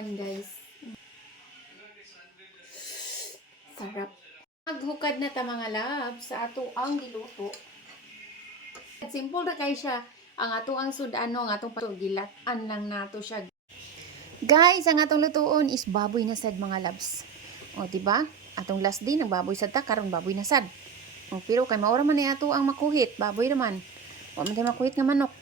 Guys, sarap. Maghukad na ta mga lab sa ato ang giluto. Simple ra kay siya. Ang ato ang sudano, ang atong gilat-an lang nato siya. Guys, ang atong lutuon is baboy na sad mga labs. O, diba? Atong last day, nagbaboy sad ta, karon baboy na sad. O, pero kay maura man ni ato ang makuhit, baboy naman. O, man tayo makuhit nga manok.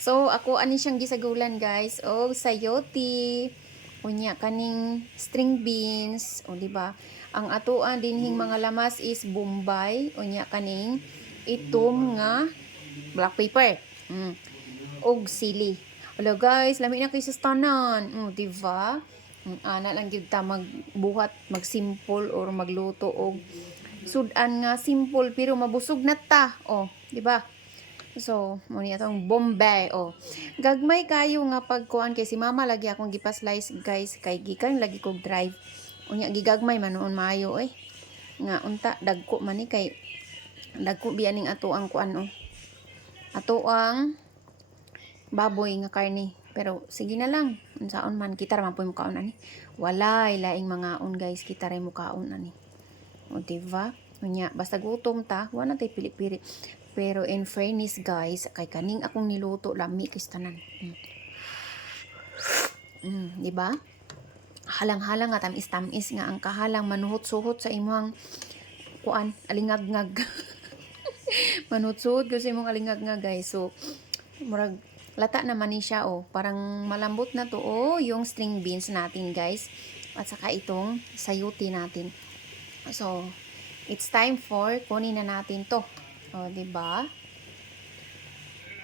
So, ako ani siyang gisagulan guys. O, sayote. Unya kaning string beans, o di ba? Ang atoan dinhing mga lamas is bombay, unya kaning itom nga black pepper. Og sili. Hello guys, lami na kay sa tanan. Di ba? Ana lang gyud ta magbuhat, magsimple or magluto og sudan nga simple pero mabusog na ta. O, di ba? So, mo ni atong Bombay gagmay kayo nga pagkuan kay si mama lagi akong gipa-slice guys kay gikan lagi kog drive. Unya gigagmay man noon maayo nga unta dagko man ni kay dagko biyaning ato ang kuan ato ang baboy nga karne. Pero sige na lang, unsaon man kita ra man puy mukaon ani. Walay laing mga on guys, kita ra mukaon ani. O diba? Unya basta gutom ta, wala tay pili-pili. Pero in fairness guys, kay kaning akong niluto lami kay tanan. Di ba? Halang-halang nga tamis-tamis nga ang kahalang manuhot-suhot sa imong kuan, alingag-ngag. Manuhot-suhot kasi imong alingag-ngag guys. So, murag lata naman ni siya parang malambot na to yung string beans natin guys. At saka itong sayote natin. So, it's time for kunin na natin to. Di ba?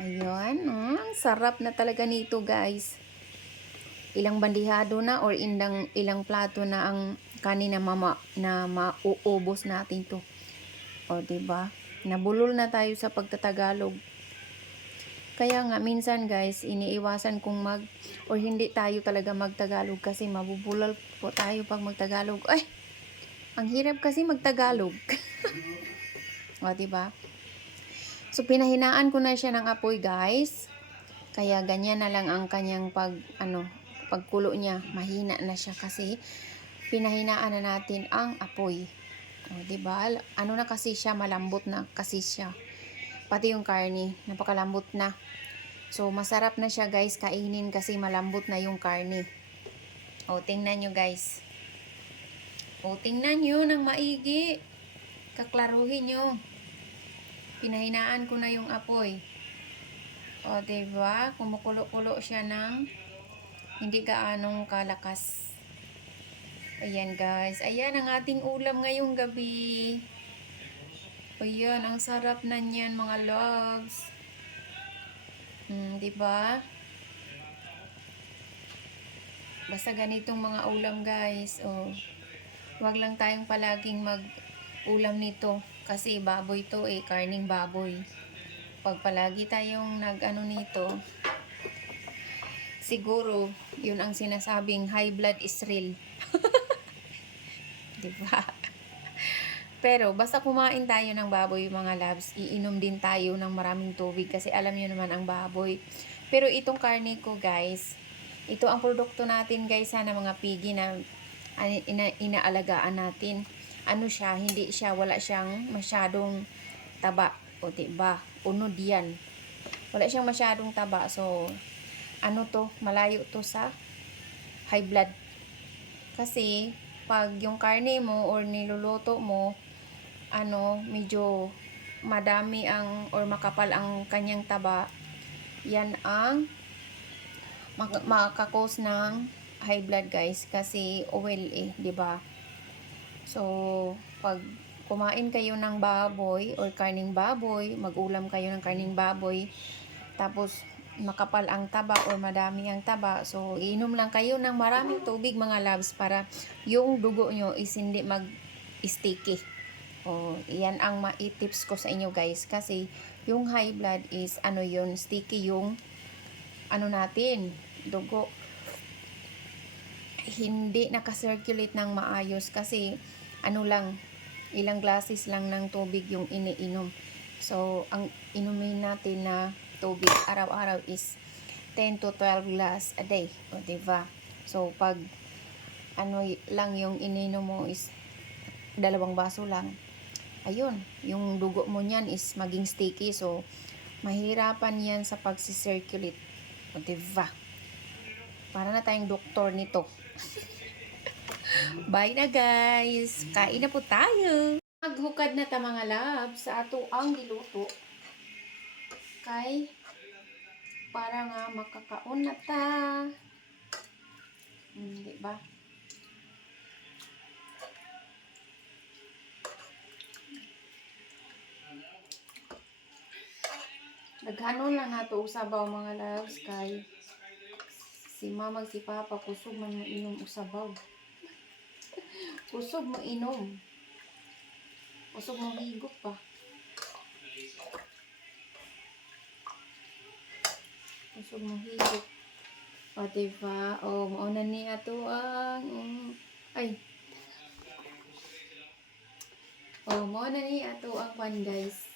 Ayun, sarap na talaga nito, guys. Ilang bandihado na or ilang plato na ang kanin na mauubos natin to. Di ba? Nabulol na tayo sa pagtatagalog. Kaya nga minsan, guys, iniiwasan kung or hindi tayo talaga magtagalog kasi mabubulal po tayo pag magtagalog. Ay, ang hirap kasi magtagalog. Di ba? So, pinahinaan ko na siya ng apoy, guys. Kaya, ganyan na lang ang kanyang pagkulo niya. Mahina na siya kasi pinahinaan na natin ang apoy. Diba? Ano na kasi siya, malambot na kasi siya. Pati yung karne, napakalambot na. So, masarap na siya, guys, kainin kasi malambot na yung karne. Tingnan nyo, guys. Tingnan nyo ng maigi. Kaklaruhin nyo. Pinahinaan ko na yung apoy. Diba? Kumukulo-kulo siya ng hindi gaanong kalakas. Ayan, guys. Ayan ang ating ulam ngayong gabi. Ayan, ang sarap na niyan, mga loves. Diba? Basta ganitong mga ulam, guys. Wag lang tayong palaging mag-ulam nito. Kasi baboy to karning baboy. Pag palagi tayong nito, siguro, yun ang sinasabing high blood is real. Diba? Pero, basta kumain tayo ng baboy, mga labs, iinom din tayo ng maraming tubig kasi alam nyo naman ang baboy. Pero itong karne ko, guys, ito ang produkto natin, guys, na mga pigi na inaalagaan natin. Siya, wala siyang masyadong taba. Diba? Unod yan. Wala siyang masyadong taba. So, malayo to sa high blood. Kasi, pag yung karne mo or niluluto mo, medyo madami or makapal ang kanyang taba, yan ang makakos ng high blood, guys. Kasi, oil diba? So, pag kumain kayo ng baboy or karning baboy, mag-ulam kayo ng karning baboy, tapos makapal ang taba or madami ang taba, so iinom lang kayo ng maraming tubig, mga loves, para yung dugo nyo is hindi mag-sticky. Yan ang ma-tips ko sa inyo, guys. Kasi yung high blood is yun, sticky yung natin, dugo. Hindi nakasirculate ng maayos kasi ilang glasses lang ng tubig yung iniinom. So, ang inumin natin na tubig araw-araw is 10 to 12 glass a day. O, diba? So, pag lang yung ininom mo is 2 baso lang. Ayun, yung dugo mo niyan is maging sticky. So, mahirapan yan sa pag-circulate. O, diba? Para na tayong doktor nito. Bye na guys! Kain na po tayo! Maghukad na ta mga lab sa ato ang niluto. Kay, para nga makakaon na ta. Diba? Naghanon lang nato usabaw mga loves kay si mama si papa kusog man nga inom usabaw. Kusog mo inom. Kusog mo higop pa. Kusog mo higop. O diba? O mauna ni ato ang ay. O mauna ni ato ang pan guys.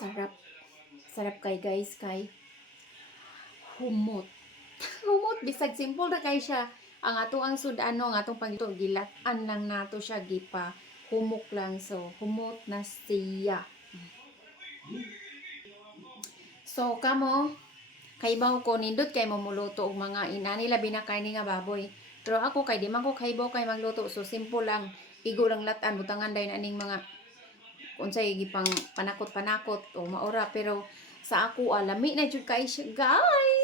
Sarap. Sarap kay guys kay humot. Humot bisag simple na kay siya. Ang ato ang sudano, ang atong pangito gilatan lang nato siya gipa humok lang, so humot na siya. So kamo kaybaw ko nindot kay mamuluto og mga inani labi na kay nga baboy. Pero ako kay di man ko kaybaw kay magluto, so simple lang. Igo lang latan butangan day na ning mga unsay gipang panakot-panakot o maura, pero sa ako lami na jud kay siya guys.